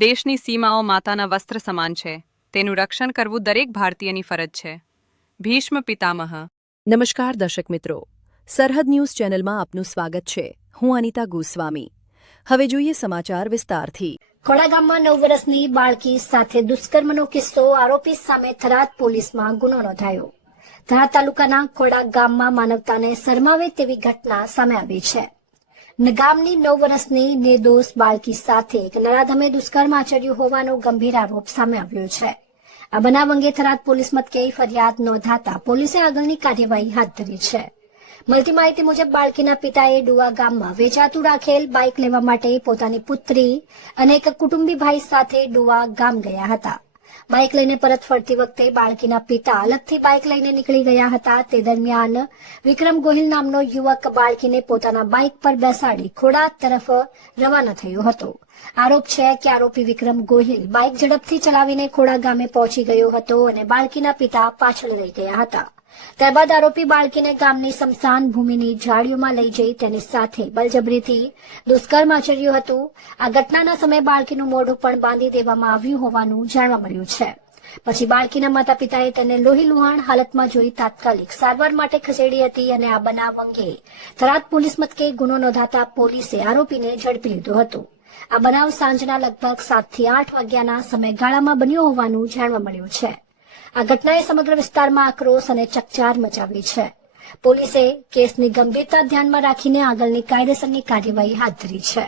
દેશની સીમાઓ માતાના વસ્ત્ર સમાન છે. તેનું રક્ષણ કરવું દરેક ભારતીયની ફરજ છે. ભીષ્મ પિતામહ. નમસ્કાર દર્શક મિત્રો, સરહદ ન્યૂઝ ચેનલમાં આપનું સ્વાગત છે. હું અનિતા ગોસ્વામી. હવે જોઈએ સમાચાર વિસ્તારથી. ખોડા ગામમાં 9 વર્ષની બાળકી સાથે દુષ્કર્મનો કિસ્સો, આરોપી સામે થરાદ પોલીસમાં ગુનો નોંધાયો. થરાદ તાલુકાના ખોડા ગામમાં માનવતાને શરમાવે તેવી ઘટના સામે આવી છે. ગામની 9 વર્ષની નિર્દોષ બાળકી સાથે એક નરાધમે દુષ્કર્મ આચર્યું હોવાનો ગંભીર આરોપ સામે આવ્યો છે. આ બનાવ અંગે થરાદ પોલીસ મથકે ફરિયાદ નોંધાતા પોલીસે આગળની કાર્યવાહી હાથ ધરી છે. મળતી માહિતી મુજબ બાળકીના પિતાએ ડુવા ગામમાં વેચાતું રાખેલ બાઇક લેવા માટે પોતાની પુત્રી અને એક કુટુંબી ભાઈ સાથે ડુવા ગામ ગયા હતા. બાઇક લઈને પરત ફરતી વખતે બાળકીના પિતા અલગથી બાઇક લઈને નીકળી ગયા હતા. તે દરમિયાન વિક્રમ ગોહિલ નામનો યુવક બાળકીને પોતાના બાઇક પર બેસાડી ખોડા તરફ રવાના થયો હતો. આરોપ છે કે આરોપી વિક્રમ ગોહિલ બાઇક ઝડપથી ચલાવીને ખોડા ગામે પહોંચી ગયો હતો અને બાળકીના પિતા પાછળ રહી ગયા હતા. ત્યારબાદ આરોપી બાળકીને ગામની સ્મશાન ભૂમિની ઝાડીઓમાં લઈ જઈ તેની સાથે બળજબરીથી દુષ્કર્મ આચર્યું હતું. આ ઘટનાના સમયે બાળકીનું મોઢું પણ બાંધી દેવામાં આવ્યું હોવાનું જાણવા મળ્યું છે. પછી બાળકીના માતા પિતાએ તેને લોહી લુહાણ હાલતમાં જોઈ તાત્કાલિક સારવાર માટે ખસેડી હતી અને આ બનાવ અંગે થરાદ પોલીસ મથકે ગુનો નોંધાતા પોલીસે આરોપીને ઝડપી લીધો હતો. આ બનાવ સાંજના લગભગ 7 થી 8 વાગ્યાના સમયગાળામાં બન્યો હોવાનું જાણવા મળ્યું છે. આ ઘટનાએ સમગ્ર વિસ્તારમાં આક્રોશ અને ચકચાર મચાવી છે. પોલીસે કેસની ગંભીરતા ધ્યાનમાં રાખીને આગળની કાયદેસરની કાર્યવાહી હાથ ધરી છે.